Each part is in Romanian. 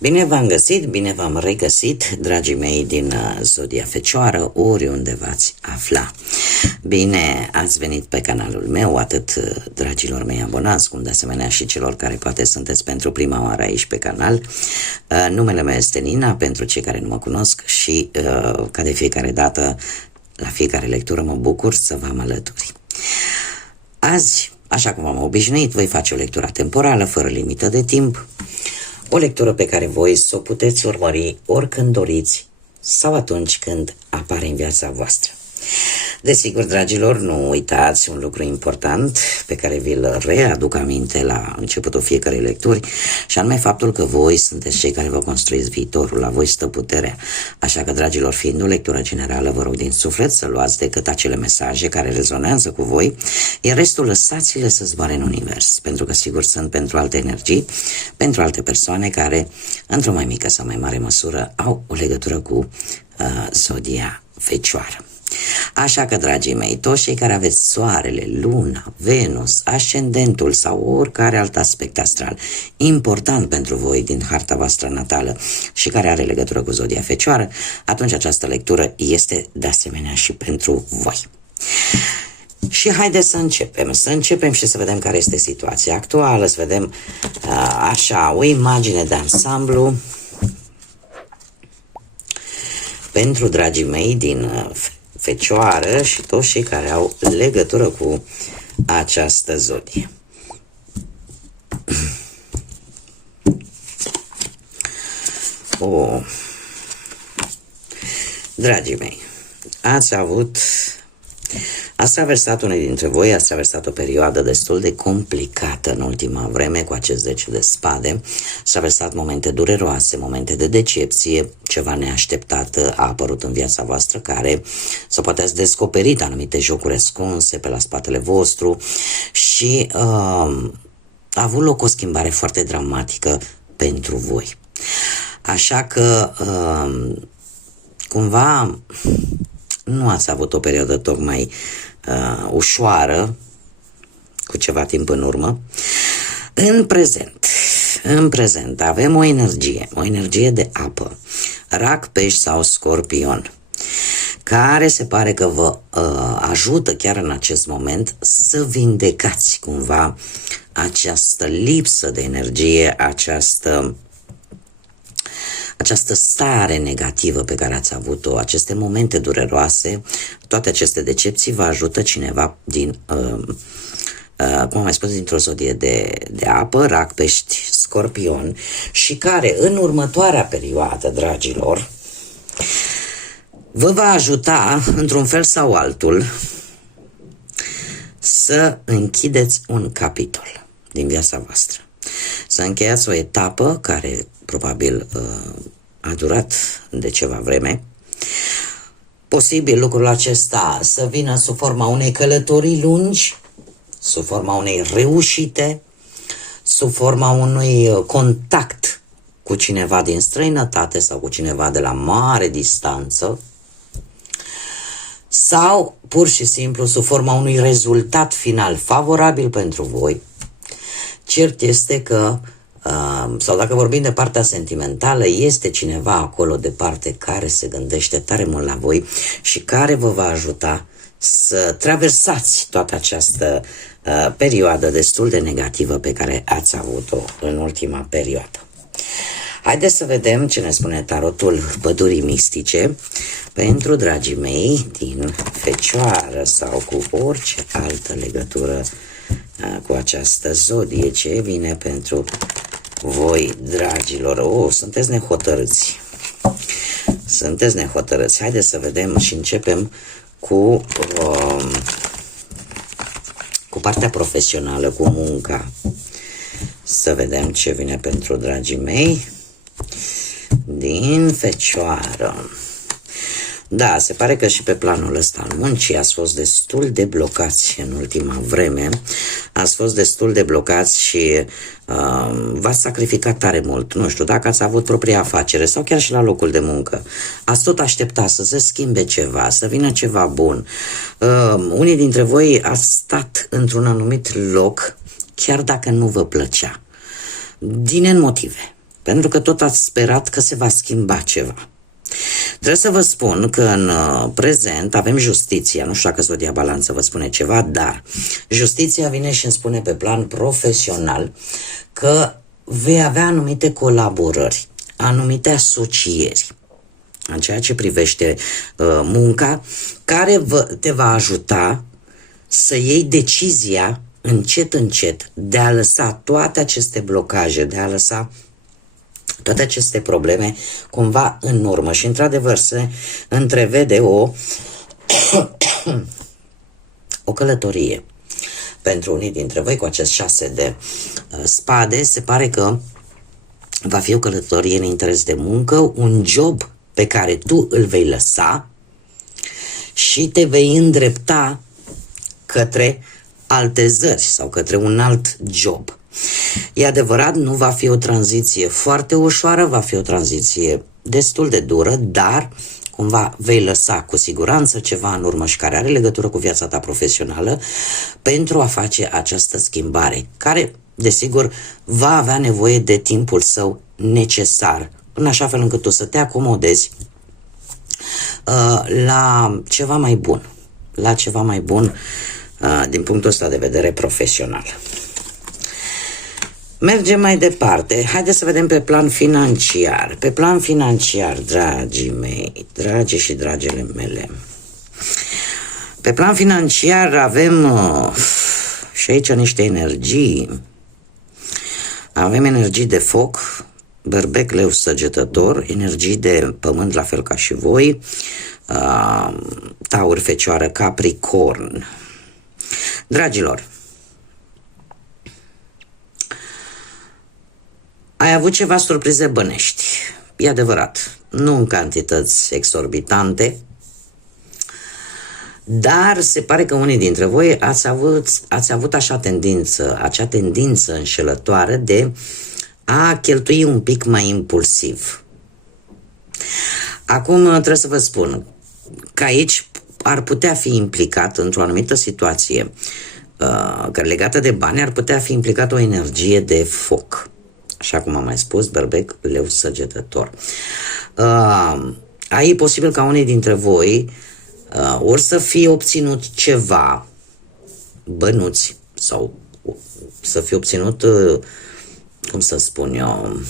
Bine v-am găsit, bine v-am regăsit, dragii mei din Zodia Fecioară, oriunde v-ați afla. Bine ați venit pe canalul meu, atât dragilor mei abonați, cum de asemenea și celor care poate sunteți pentru prima oară aici pe canal. Numele meu este Nina, pentru cei care nu mă cunosc și ca de fiecare dată, la fiecare lectură mă bucur să vă am alături. Azi, așa cum am obișnuit, voi face o lectură temporală, fără limită de timp. O lectură pe care voi să o puteți urmări oricând doriți sau atunci când apare în viața voastră. Desigur, dragilor, nu uitați un lucru important pe care vi-l readuc aminte la începutul fiecărei lecturi, și anume faptul că voi sunteți cei care vă construiți viitorul, la voi stă puterea. Așa că, dragilor, fiind o lectură generală, vă rog din suflet să luați decât acele mesaje care rezonează cu voi, iar restul lăsați-le să zboare în univers, pentru că sigur sunt pentru alte energii, pentru alte persoane care, într-o mai mică sau mai mare măsură, au o legătură cu Zodia Fecioară. Așa că, dragii mei, toți cei care aveți soarele, luna, Venus, ascendentul sau oricare alt aspect astral important pentru voi din harta voastră natală și care are legătură cu Zodia Fecioară, atunci această lectură este de asemenea și pentru voi. Și haideți să începem și să vedem care este situația actuală, să vedem așa o imagine de ansamblu pentru dragii mei din Fecioară și toți cei care au legătură cu această zodie. Dragii mei, ați traversat, unii dintre voi ați traversat o perioadă destul de complicată în ultima vreme cu acest 10 de spade. Ați traversat momente dureroase, momente de decepție, ceva neașteptat a apărut în viața voastră care, sau poate ați descoperit anumite jocuri ascunse pe la spatele vostru și a avut loc o schimbare foarte dramatică pentru voi. Așa că cumva nu ați avut o perioadă tocmai ușoară, cu ceva timp în urmă. În prezent avem o energie de apă, rac, pești sau scorpion, care se pare că vă ajută chiar în acest moment să vindecați cumva această lipsă de energie, această stare negativă pe care ați avut-o, aceste momente dureroase, toate aceste decepții vă ajută cineva din, cum am mai spus, dintr-o zodie de apă, rac, pești, scorpion, și care în următoarea perioadă, dragilor, vă va ajuta într-un fel sau altul să închideți un capitol din viața voastră. Să încheiați o etapă care probabil a durat de ceva vreme. Posibil lucrul acesta să vină sub forma unei călătorii lungi, sub forma unei reușite, sub forma unui contact cu cineva din străinătate sau cu cineva de la mare distanță, sau pur și simplu sub forma unui rezultat final favorabil pentru voi. Cert este că, sau dacă vorbim de partea sentimentală, este cineva acolo departe care se gândește tare mult la voi și care vă va ajuta să traversați toată această perioadă destul de negativă pe care ați avut-o în ultima perioadă. Haideți să vedem ce ne spune tarotul pădurii mistice pentru dragii mei din Fecioară sau cu orice altă legătură cu această zodie. Ce vine pentru voi, dragilor? Sunteți nehotărâți. Sunteți nehotărâți. Haideți să vedem și începem cu partea profesională, cu munca. Să vedem ce vine pentru dragii mei din Fecioară. Da, se pare că și pe planul ăsta al muncii ați fost destul de blocați în ultima vreme. Ați fost destul de blocați și v-ați sacrificat tare mult. Nu știu, dacă ați avut propria afacere sau chiar și la locul de muncă, ați tot așteptat să se schimbe ceva, să vină ceva bun. Unii dintre voi ați stat într-un anumit loc chiar dacă nu vă plăcea, din N motive. pentru că tot ați sperat că se va schimba ceva. Trebuie să vă spun că în prezent avem justiția, nu știu dacă Zodia Balanță vă spune ceva, dar justiția vine și îmi spune pe plan profesional că vei avea anumite colaborări, anumite asocieri în ceea ce privește munca, care te va ajuta să iei decizia încet de a lăsa toate aceste blocaje, de a lăsa toate aceste probleme cumva în urmă și într-adevăr se întrevede o călătorie pentru unii dintre voi cu acest 6 de spade. Se pare că va fi o călătorie în interes de muncă, un job pe care tu îl vei lăsa și te vei îndrepta către alte zări sau către un alt job. E adevărat, nu va fi o tranziție foarte ușoară, va fi o tranziție destul de dură, dar cumva vei lăsa cu siguranță ceva în urmă și care are legătură cu viața ta profesională pentru a face această schimbare, care, desigur, va avea nevoie de timpul său necesar, în așa fel încât tu să te acomodezi la ceva mai bun, din punctul ăsta de vedere profesional. Mergem mai departe. Haideți să vedem pe plan financiar. Pe plan financiar, dragii mei, dragi și dragile mele, pe plan financiar avem și aici niște energii. Avem energii de foc, Berbec, Leu, Săgetător, energii de pământ, la fel ca și voi, Taur, Fecioară, Capricorn. Dragilor, ai avut ceva surprize bănești, e adevărat, nu în cantități exorbitante, dar se pare că unii dintre voi ați avut acea tendință înșelătoare de a cheltui un pic mai impulsiv. Acum trebuie să vă spun că aici ar putea fi implicat într-o anumită situație care legată de bani, ar putea fi implicat o energie de foc. Așa cum am mai spus, Berbec, Leu, Săgetător. Aici e posibil ca unii dintre voi ori să fie obținut ceva, bănuți, sau să fie obținut, cum să spun eu,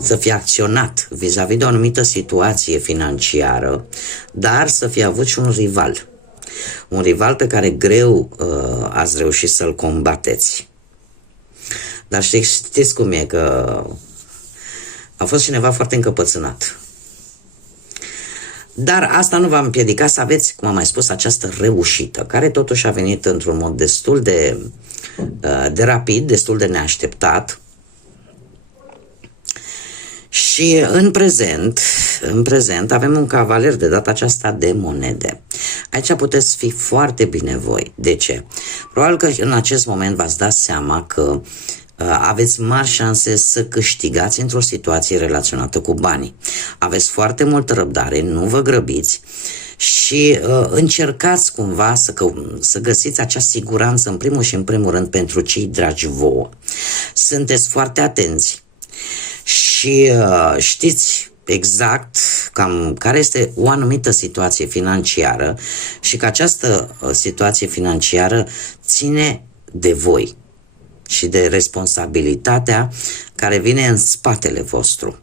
să fie acționat vis-a-vis de o anumită situație financiară, dar să fie avut și un rival pe care greu ați reușit să-l combateți. Dar știți cum e, că a fost cineva foarte încăpățânat. Dar asta nu v-a împiedicat să aveți, cum am mai spus, această reușită, care totuși a venit într-un mod destul de rapid, destul de neașteptat. Și în prezent avem un cavaler, de data aceasta de monede. Aici puteți fi foarte binevoi. De ce? Probabil că în acest moment v-ați dat seama că aveți mari șanse să câștigați într-o situație relaționată cu banii. Aveți foarte multă răbdare, nu vă grăbiți și încercați cumva să găsiți acea siguranță în primul și în primul rând pentru cei dragi vouă. Sunteți foarte atenți și știți exact cam care este o anumită situație financiară și că această situație financiară ține de voi și de responsabilitatea care vine în spatele vostru.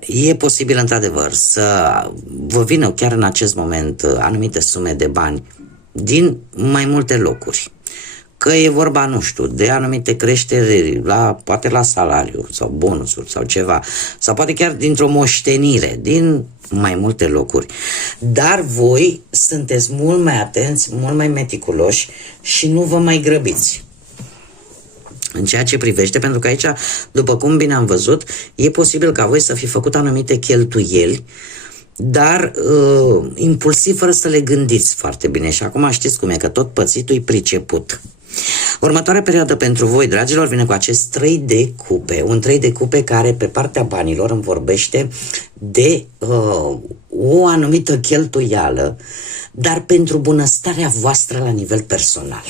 E posibil într-adevăr să vă vină chiar în acest moment anumite sume de bani din mai multe locuri. Că e vorba, nu știu, de anumite creșteri, poate la salariu sau bonusuri sau ceva, sau poate chiar dintr-o moștenire, din mai multe locuri. Dar voi sunteți mult mai atenți, mult mai meticuloși și nu vă mai grăbiți în ceea ce privește, pentru că aici, după cum bine am văzut, e posibil ca voi să fi făcut anumite cheltuieli, dar impulsiv, fără să le gândiți foarte bine. Și acum știți cum e, că tot pățitul-i priceput. Următoarea perioadă pentru voi, dragilor, vine cu acest 3 de cupe. Un 3 de cupe care pe partea banilor îmi vorbește de o anumită cheltuială, dar pentru bunăstarea voastră la nivel personal.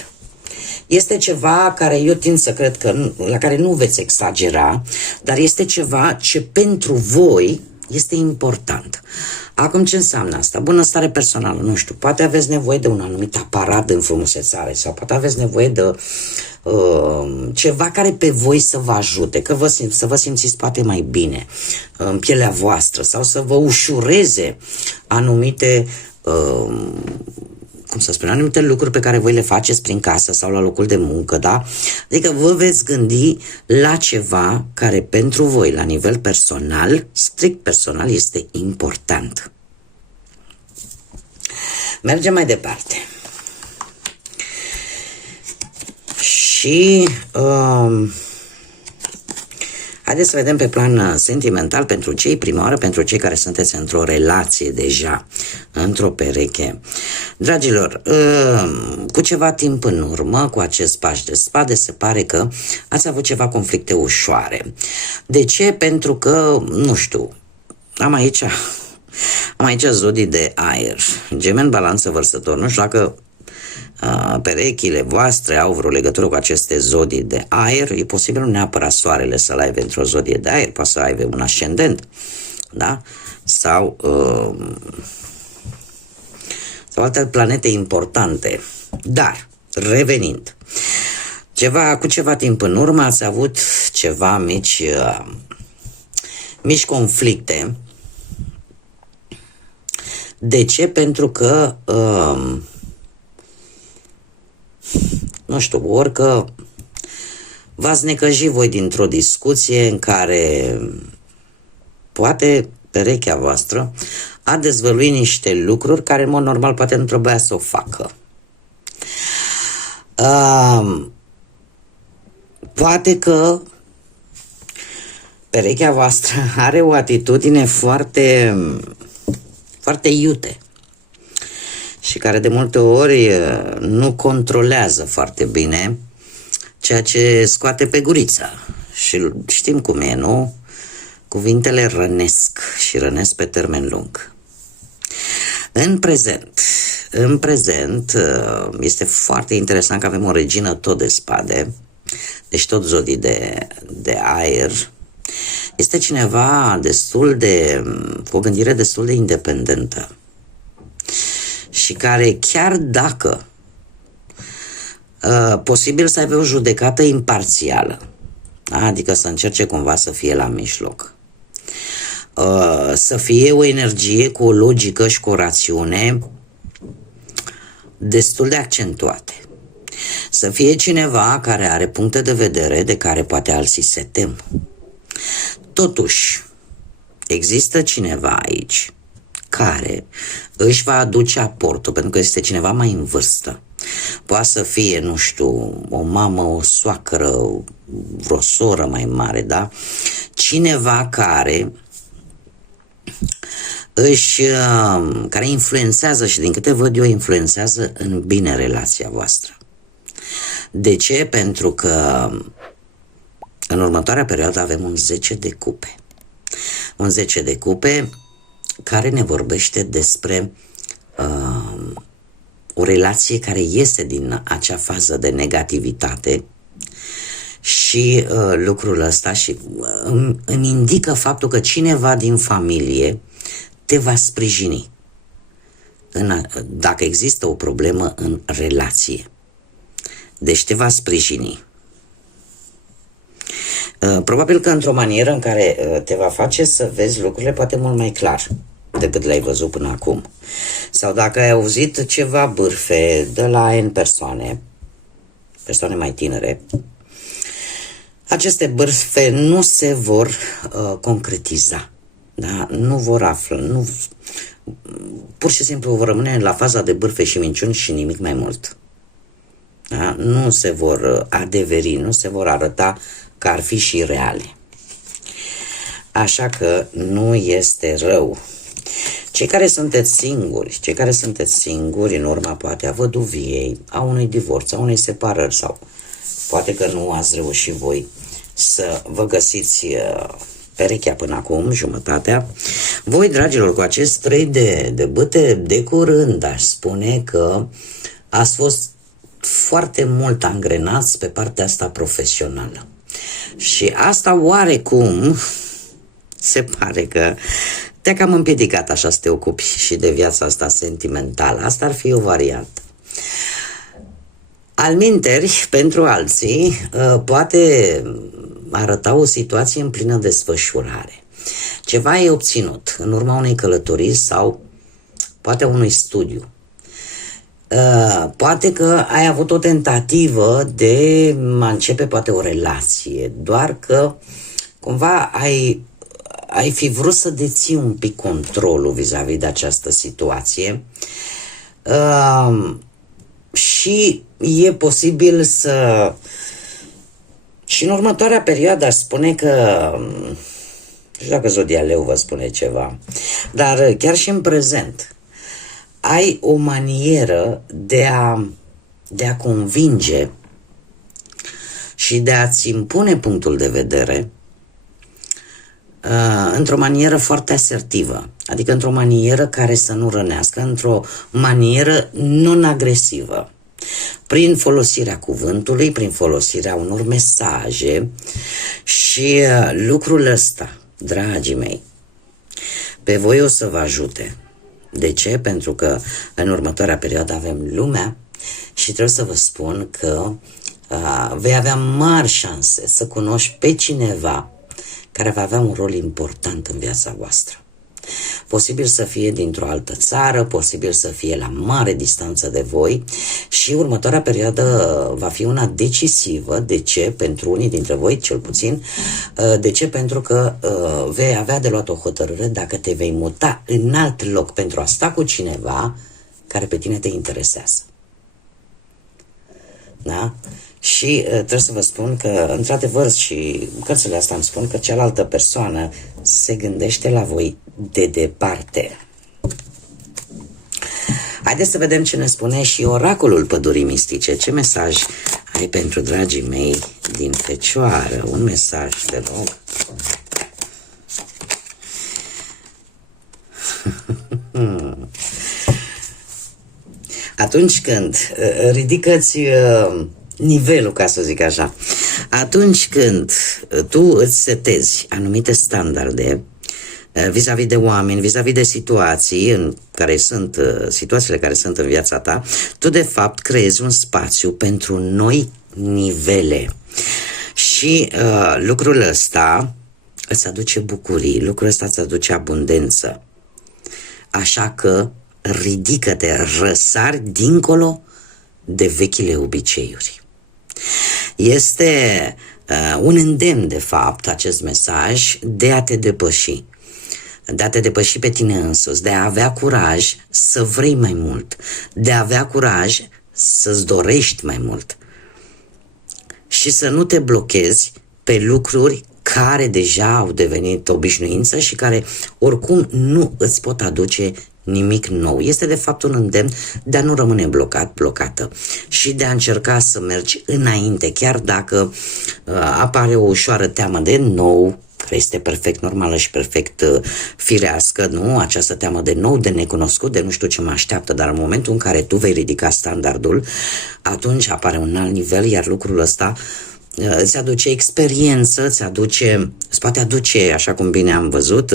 Este ceva care eu tind să cred că la care nu veți exagera, dar este ceva ce pentru voi este important. Acum, ce înseamnă asta? Bunăstare personală, nu știu, poate aveți nevoie de un anumit aparat de înfrumusețare sau poate aveți nevoie de ceva care pe voi să vă ajute, să vă simțiți poate mai bine în pielea voastră sau să vă ușureze anumite cum să spun, anumite lucruri pe care voi le faceți prin casă sau la locul de muncă, da? Adică vă veți gândi la ceva care pentru voi, la nivel personal, strict personal, este important. Mergem mai departe. Și haideți să vedem pe plan sentimental pentru cei, prima oară, pentru cei care sunteți într-o relație deja, într-o pereche. Dragilor, cu ceva timp în urmă, cu acest paș de spade, se pare că ați avut ceva conflicte ușoare. De ce? Pentru că, nu știu, am aici zodii de aer, Gemeni, Balanță, Vărsător. Nu știu dacă perechile voastre au vreo legătură cu aceste zodii de aer. E posibil nu neapărat soarele să-l aibă într-o zodie de aer, poate să aibă un ascendent, da? Sau alte planete importante. Dar, revenind, cu ceva timp în urmă ați avut ceva mici conflicte. De ce? Pentru că nu știu, orică v-ați necăjit voi dintr-o discuție în care poate perechea voastră a dezvăluit niște lucruri care în mod normal poate nu trebuia să o facă. Poate că perechea voastră are o atitudine foarte, foarte iute și care de multe ori nu controlează foarte bine ceea ce scoate pe guriță. Și știm cum e, nu? Cuvintele rănesc și rănesc pe termen lung. În prezent este foarte interesant că avem o regină tot de spade, deci tot zodii de aer. Este cineva cu o gândire destul de independentă și care, chiar dacă posibil să aibă o judecată imparțială, adică să încerce cumva să fie la mijloc, să fie o energie cu o logică și cu o rațiune destul de accentuate, să fie cineva care are puncte de vedere de care poate alții se tem. Totuși, există cineva aici care își va aduce aportul, pentru că este cineva mai în vârstă. Poate să fie, nu știu, o mamă, o soacră, vreo soră mai mare, da? Cineva care influențează și, din câte văd eu, influențează în bine relația voastră. De ce? Pentru că în următoarea perioadă avem un 10 de cupe. Un 10 de cupe care ne vorbește despre o relație care iese din acea fază de negativitate și lucrul ăsta și îmi indică faptul că cineva din familie te va sprijini dacă există o problemă în relație. Deci te va sprijini. Probabil că într-o manieră în care te va face să vezi lucrurile poate mult mai clar decât le-ai văzut până acum. Sau dacă ai auzit ceva bârfe de la N persoane mai tinere, aceste bârfe nu se vor concretiza, da? Nu vor afla, pur și simplu vor rămâne la faza de bârfe și minciuni și nimic mai mult. Da? Nu se vor adeveri, nu se vor arăta că ar fi și reale. Așa că nu este rău. Cei care sunteți singuri în urma poate a văduviei, a unui divorț, a unei separări sau poate că nu ați reușit voi să vă găsiți perechea până acum, jumătatea. Voi, dragilor, cu acest 3 de bâte, de curând aș spune că ați fost foarte mult angrenați pe partea asta profesională. Și asta oarecum se pare că te-a cam împiedicat așa să te ocupi și de viața asta sentimentală. Asta ar fi o variantă. Alminteri, pentru alții, poate arăta o situație în plină desfășurare. Ceva e obținut în urma unei călătorii sau poate unui studiu. Poate că ai avut o tentativă de a începe poate o relație, doar că cumva ai fi vrut să deții un pic controlul vis-a-vis de această situație și e posibil să... Și în următoarea perioadă aș spune că... Nu știu dacă Zodia Leu vă spune ceva, dar chiar și în prezent ai o manieră de a convinge și de a-ți impune punctul de vedere într-o manieră foarte asertivă, adică într-o manieră care să nu rănească, într-o manieră non-agresivă, prin folosirea cuvântului, prin folosirea unor mesaje. Și lucrul ăsta, dragii mei, pe voi o să vă ajute. De ce? Pentru că în următoarea perioadă avem lumea și trebuie să vă spun că vei avea mari șanse să cunoști pe cineva care va avea un rol important în viața voastră. Posibil să fie dintr-o altă țară, posibil să fie la mare distanță de voi și următoarea perioadă va fi una decisivă. De ce? Pentru unii dintre voi, cel puțin. De ce? Pentru că vei avea de luat o hotărâre dacă te vei muta în alt loc pentru a sta cu cineva care pe tine te interesează. Da? Și trebuie să vă spun că, într-adevăr, și cărțile astea îmi spun că cealaltă persoană se gândește la voi de departe. Haideți să vedem ce ne spune și oracolul pădurii mistice. Ce mesaj ai pentru dragii mei din Fecioară? Un mesaj, te rog. Atunci când ridică-ți nivelul, ca să zic așa, atunci când tu îți setezi anumite standarde vis-a-vis de oameni, vis-a-vis de situații în care sunt, situațiile care sunt în viața ta, tu de fapt creezi un spațiu pentru noi nivele. Și lucrul ăsta îți aduce bucurii, lucrul ăsta îți aduce abundență. Așa că ridică-te, răsari dincolo de vechile obiceiuri. Este un îndemn, de fapt, acest mesaj de a te depăși. De a te depăși pe tine însuți, de a avea curaj să vrei mai mult, de a avea curaj să-ți dorești mai mult și să nu te blochezi pe lucruri care deja au devenit obișnuință și care oricum nu îți pot aduce nimic nou. Este de fapt un îndemn de a nu rămâne blocată și de a încerca să mergi înainte, chiar dacă apare o ușoară teamă de nou, care este perfect normală și perfect firească, nu? Această teamă de nou, de necunoscut, de nu știu ce mă așteaptă, dar în momentul în care tu vei ridica standardul, atunci apare un alt nivel, iar lucrul ăsta îți aduce experiență, îți poate aduce, așa cum bine am văzut,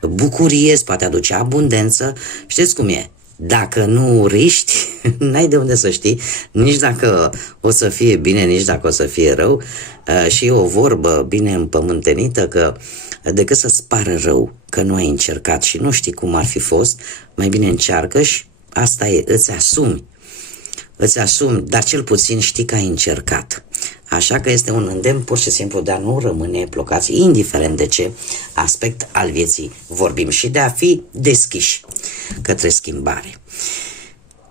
bucurie, îți poate aduce abundență. Știți cum e? Dacă nu riști, n-ai de unde să știi nici dacă o să fie bine, nici dacă o să fie rău. Și e o vorbă bine împământenită că decât să-ți pară rău că nu ai încercat și nu știi cum ar fi fost, mai bine încearcă și asta e, îți asumi, dar cel puțin știi că ai încercat. Așa că este un îndemn pur și simplu de a nu rămâne blocați, indiferent de ce aspect al vieții vorbim, și de a fi deschiși către schimbare.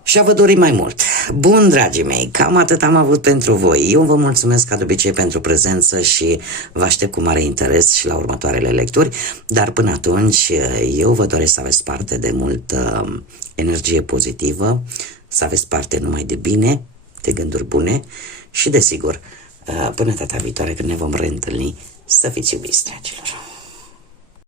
Și a vă dori mai mult. Bun, dragii mei, cam atât am avut pentru voi. Eu vă mulțumesc ca de obicei pentru prezență și vă aștept cu mare interes și la următoarele lecturi, dar până atunci eu vă doresc să aveți parte de multă energie pozitivă, să aveți parte numai de bine, de gânduri bune și, desigur, până data viitoare când ne vom reîntâlni, să fiți iubiți, dragilor.